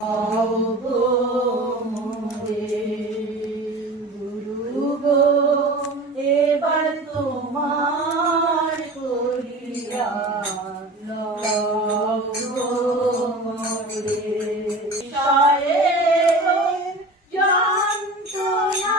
গো মোরে গুরু গো, এবার তোমার করিয়া লও গো মোরে বিষয়ের যন্ত্রণা,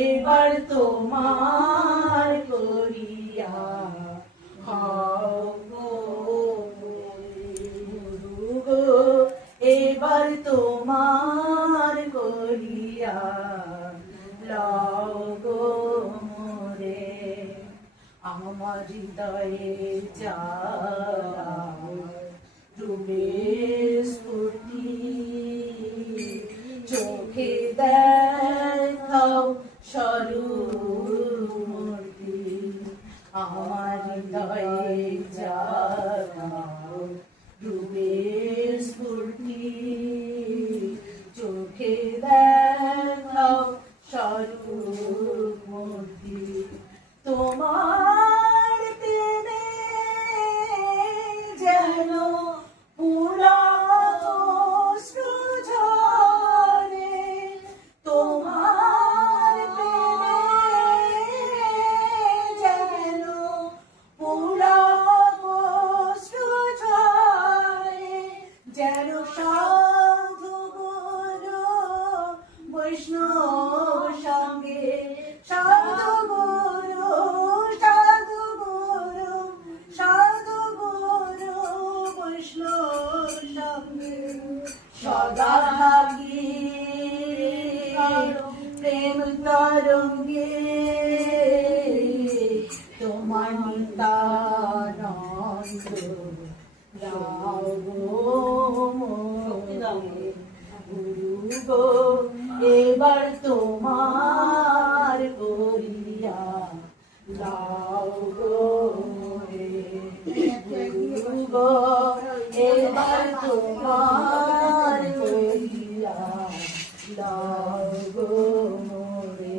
এবার তোমার করিয়া হও গো গুরু গো, এবার তোমার করিয়া লও গো মোরে আমার হৃদয়ে জ্বালা ডুবে স্ফুটি, চোখে দেখাও স্বরূপ মূর্তি, আমার হৃদয়ে জাগাও ডুবে স্ফুটি, চোখে দেখাও স্বরূপ মূর্তি। তোমার প্রেমে যেন পুরানো অশ্রু ঝরে, তোমার প্রেমে যেন পুরানো অশ্রু ঝরে, যেন সাধু গুরু বৈষ্ণব সঙ্গে, সাধু গুরু বৈষ্ণব সঙ্গে সদা থাকি প্রেম তরঙ্গে, তোমার নিত্যানন্দ দাও গো মোরে গুরু গো, এবার তোমার করিয়া দাও গো মোরে গুরু গো, এবার তোমার করিয়া দাও গো মোরে।